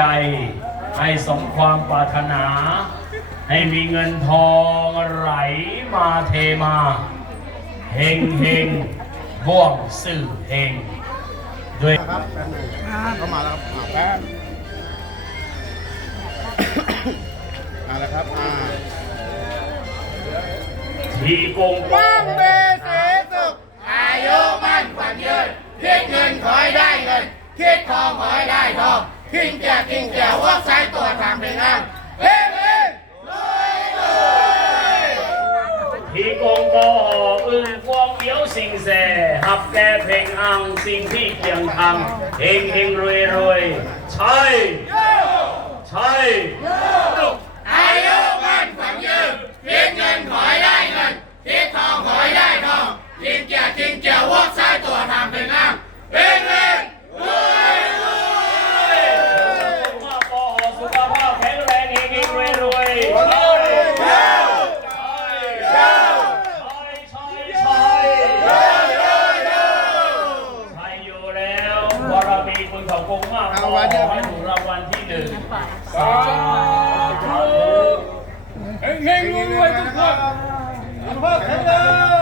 ใจให้สมความปรารถนา ให้มีเงินทองไหลมาเทมาเฮงเฮงบ่วงสื่อเฮงด้วยครับแป๊บหนึงเข้ามาแล้วครับอ่าแป๊บมาแล้วครับอ่าที่กงบ้างเบเสสุขอายุมั่นขวัญยืนคิดเงินขอให้ได้เงินคิดทองขอให้ได้ทอง คิงแก่คิงแก่ว่าใช้ตัวทางเป็นงานเฮ้เฮ้ที่กงก็อึ้งกวงเดียวสิ่งแสหับแกเพลงอังสิ่งที่เกียงทางเฮงเฮงรวยรวยใช่ใช่ อายุมั่นขวัญยืนคิดเงินขอให้ได้เงิน คิดทองขอให้ได้ทองคิงแก่คิงแก่ว่าใช้ตัวทางเป็นงานเฮ้เฮ้รวยรวย มาปอสุขภาพแข็งแรงเฮงเฮงรวยรวยใช่ใช่ใช่ใช่ใช่อยู่แล้วบารมี คุณเขาคงมากพอให้ถูกรางวัลที่หนึ่งสาธุเฮงๆรวยๆทุกคนสุขภาพแข็งแรง